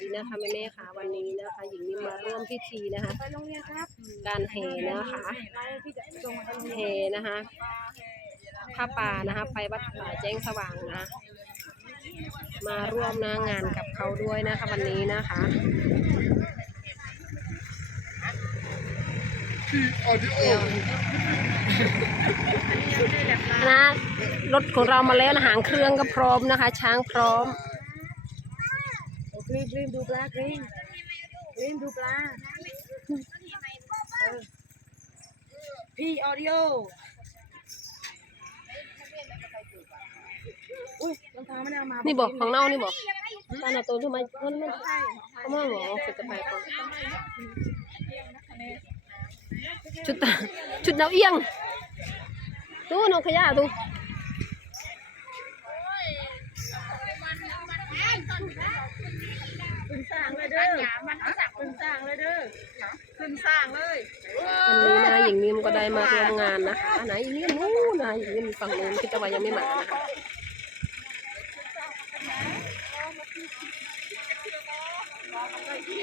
ดีนะคะแม่แม่ๆค่ะวันนี้นะคะหญิงนิ่มมาร่วมพิธีนะคะไปโรงเรียนครับการแห่นะคะไปพี่จะส่งมาโรงเรียนแห่นะคะผ้าป่านะคะ ไปวัดป่าแจ้งสว่างนะ มาร่วมนะงานกับเขาด้วยนะคะ วันนี้นะคะออดิโอนะรถของเรามาแล้วนะหางเครื่องก็พร้อมนะคะ ช้างพร้อมโอ้ กรีมกรีมดูปลากรีมกรีมดูปลาเออพี่ออดิโออุ้ยรองเท้าไม่ได้เอามานี่บอกของเน่านี่บอกตาหน้าตัวทำไมเพิ่นไม่ใช่เขาไม่บอกสุดจะไปก่อนชุดตาชุดดาวเอียงตู้น้องขยะตู้ ขึ้นสร้างเลยเด้อขึ้นส ร้างเลยเด้อขึ้นสร้างเลยวันนี้นะหญิงนิ่มก็ได้มาร่วมงานนะคะไหนหญิงนิ่มนู้นนะหญิงนิ่มฝั่งนู้นคิดว่ายังไม่มานะคะ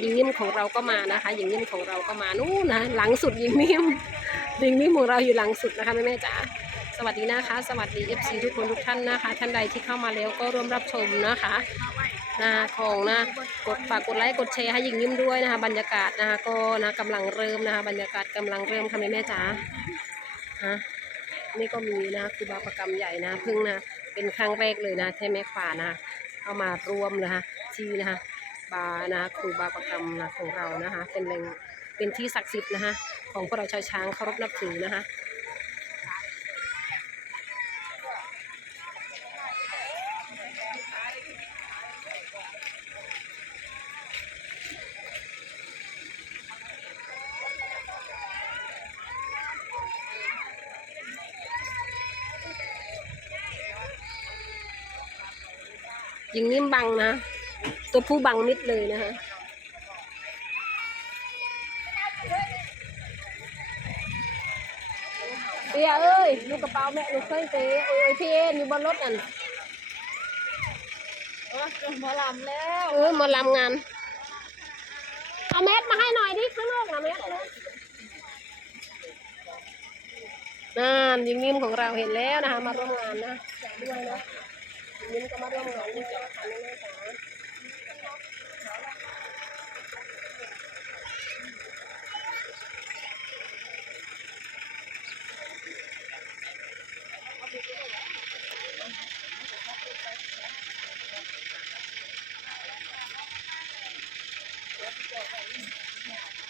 หญิงนิ่มของเราก็มานะคะหญิงนิ่มของเราก็มานู้นนะหลังสุดหญิงนิ่มหญิงนิ่มของเราอยู่หลังสุดนะคะแม่แม่จ๋าสวัสดีนะคะ สวัสดี FC ทุกคนทุกท่านนะคะ ท่านใดที่เข้ามาแล้วก็ร่วมรับชมนะคะ นะของนะกดฝากกดไลค์กดแชร์ให้หญิงนิ่มด้วยนะคะ บรรยากาศนะคะก็นะกำลังเริ่มนะคะ บรรยากาศกำลังเริ่มค่ะแม่แม่จ๋าฮะนี่ก็มีนะคือบาประกรรมใหญ่นะพิ่งนะเป็นครั้งแรกเลยนะที่แม่ขวานะเข้ามาร่วมนะคะที่นะคะบานะครูบาประกรรมนะของเรานะคะ เป็นแหล่งเป็นที่ศักดิ์สิทธิ์นะคะของพวกเราชาวช้างเคารพนับถือนะคะ ยิงนิ่มบังนะ ตัวผู้บังมิดเลยนะคะเปียเอ้ยลูกกระเป๋าแม่ลูกเคยเตะโอ้ยพี่เอ็นอยู่บนรถนั่นโอ้ยหมอลำแล้วเออมาลำงานเอาแมสมาให้หน่อยดิข้างนอกนะแมสเลยนั่นยิงนิ่มของเราเห็นแล้วนะคะมาร่วมงานนะด้วยนะ ยิงนิ่มก็มาร่วมงานด้วยนะคะแ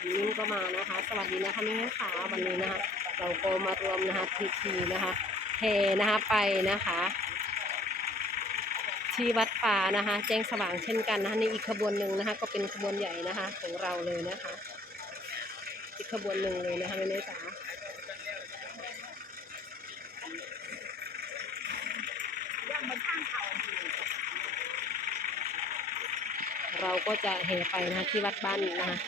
ยิ้มก็มานะคะ สวัสดีนะคะแม่ค่ะวันนี้นะคะเราก็มารวมนะคะพิธีนะคะเทนะคะไปนะคะ ที่วัดป่านะคะ แจ้งสว่างเช่นกันนะคะนี่อีกขบวนหนึ่งนะคะ ก็เป็นขบวนใหญ่นะคะ ของเราเลยนะคะ อีกขบวนหนึ่งเลยนะคะแม่แม่จ๋า เราก็จะแห่ไปนะคะที่วัดบ้านนะคะ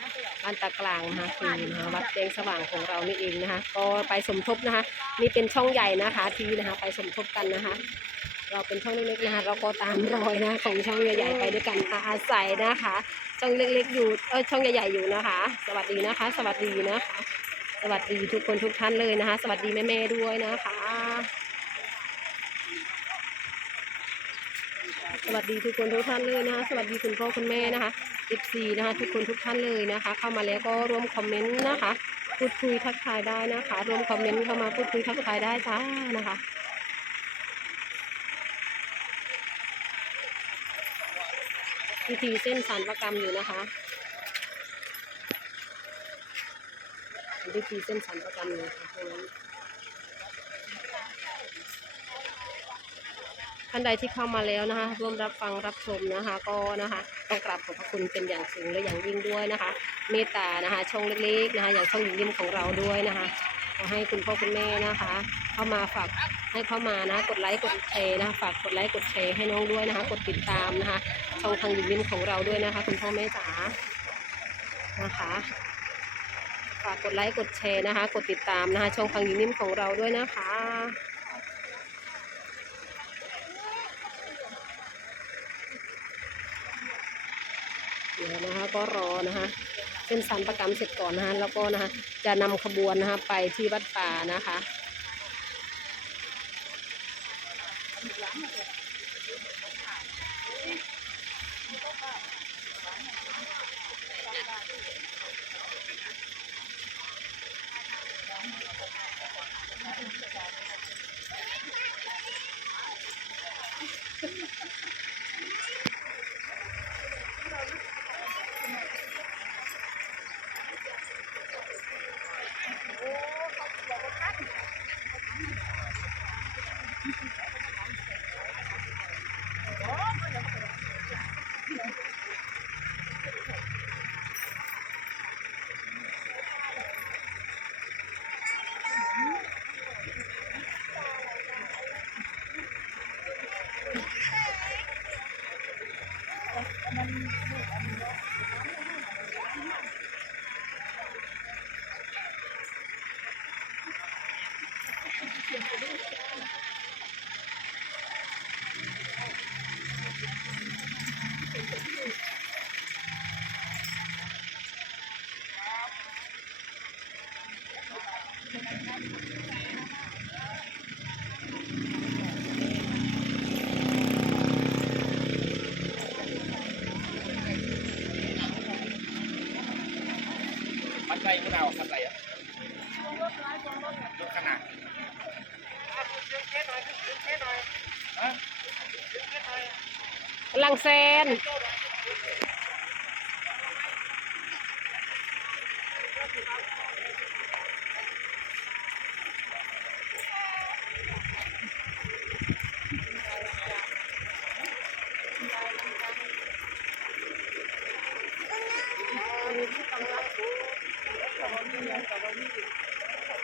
บ้านตากลางนะคะคือนะคะวัดแดงสว่างของเรานี่เองนะคะ ก็ไปสมทบนะคะนี่เป็นช่องใหญ่นะคะทีนะคะ ไปสมทบกันนะคะ เราเป็นช่องเล็กๆนะคะ เราก็ตามรอยนะของช่องใหญ่ๆไปด้วยกันค่ะอาศัยนะคะ ช่องเล็กๆอยู่เออช่องใหญ่ๆอยู่นะคะ สวัสดีนะคะ สวัสดีนะคะสวัสดีทุกคนทุกท่านเลยนะคะ สวัสดีแม่ๆด้วยนะคะ สวัสดีทุกคนทุกท่านเลยนะคะ สวัสดีคุณพ่อคุณแม่นะคะ FC นะคะทุกคนทุกท่านเลยนะคะ เข้ามาแล้วก็ร่วมคอมเมนต์นะคะ พูดคุยทักทายได้นะคะ ร่วมคอมเมนต์เข้ามาพูดคุยทักทายได้จ้านะคะพิธีเส้นสารประกรรมอยู่นะคะพิธีเส้นสันประกรรมเลยค่ะ ท่านใดที่เข้ามาแล้วนะคะ ร่วมรับฟังรับชมนะคะ ก็นะคะต้องกราบขอบพระคุณเป็นอย่างสูงและอย่างยิ่งด้วยนะคะ เมตตานะคะ ช่องเล็กๆนะคะ อย่างช่องหญิงยิ้มของเราด้วยนะคะขอให้คุณพ่อคุณแม่นะคะ เข้ามาฝากให้เข้ามานะ กดไลค์กดแชร์นะฝากกดไลค์กดแชร์ให้น้องด้วยนะคะ กดติดตามนะคะ ช่องทางหญิงยิ้มของเราด้วยนะคะ คุณพ่อแม่จ๋านะคะฝากกดไลค์กดแชร์นะคะ กดติดตามนะคะ ช่องทางหญิงยิ้มของเราด้วยนะคะ เดี๋ยวนะคะก็รอนะคะเส้นสันประกรรมเสร็จก่อนนะคะแล้วก็นะคะจะนำขบวนนะคะไปที่วัดป่านะคะ ไรพวกเราคันไรอะยกขนาดฮะกำลังเซน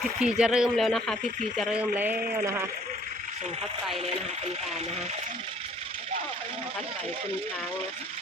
พิธีจะเริ่มแล้วนะคะ พิธีจะเริ่มแล้วนะคะส่งพัดไตเลยนะคะเป็นการนะคะพัดไตคุณช้างนะคะ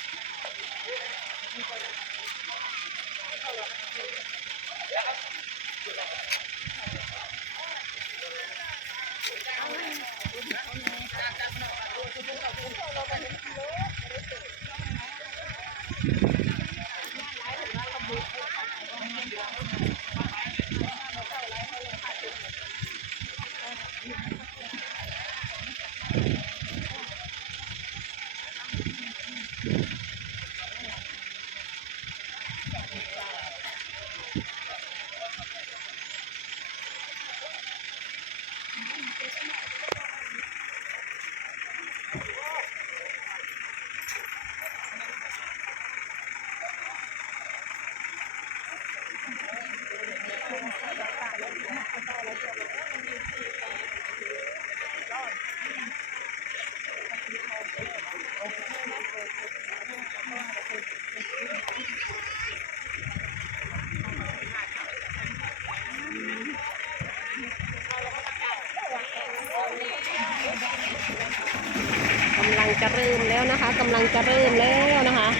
กำลังจะเริ่มแล้วนะคะ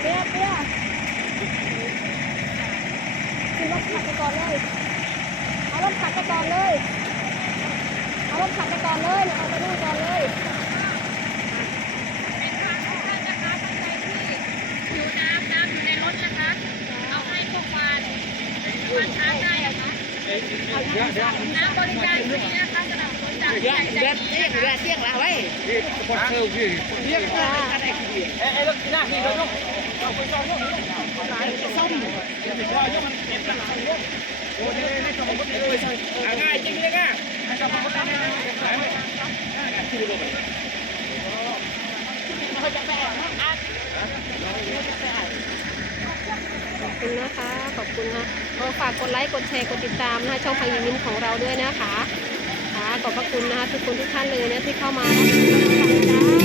เปียเปียขึ้นรถขับไปก่อนเลย เอารถขับไปก่อนเลย เอา รถขับไปก่อนเลยเอาไปนู่นก่อนเลย เป็นทางของท่านนะคะท่านใดที่หิวน้ำน้ำอยู่ในรถนะคะ เอาให้พวกวานวานชาร์จได้อะคะ น้ำบริการฟรีนะคะสนับสนุนจากผู้ใหญ่ใจดีนะคะเรียกมาเอ้ยเอ้ยรถหน้าพี่รถลูกเอาไปซ่อมลูกซ่อมว่าโยมันเก็บหลังลูกโอ้ยไม่ต้องมาเอ้ยง่ายจริงเลยง่ะให้กับคนนั้นนะคือรถขอบ คุณนะคะ ขอบคุณนะก็ฝากกดไลค์ กดแชร์ กดติดตามนะช่องพายิมินของเราด้วยนะคะ ค่ะ ขอบพระคุณนะคะทุกคนทุกท่านเลยนะที่เข้ามารับชมรับฟังจ้า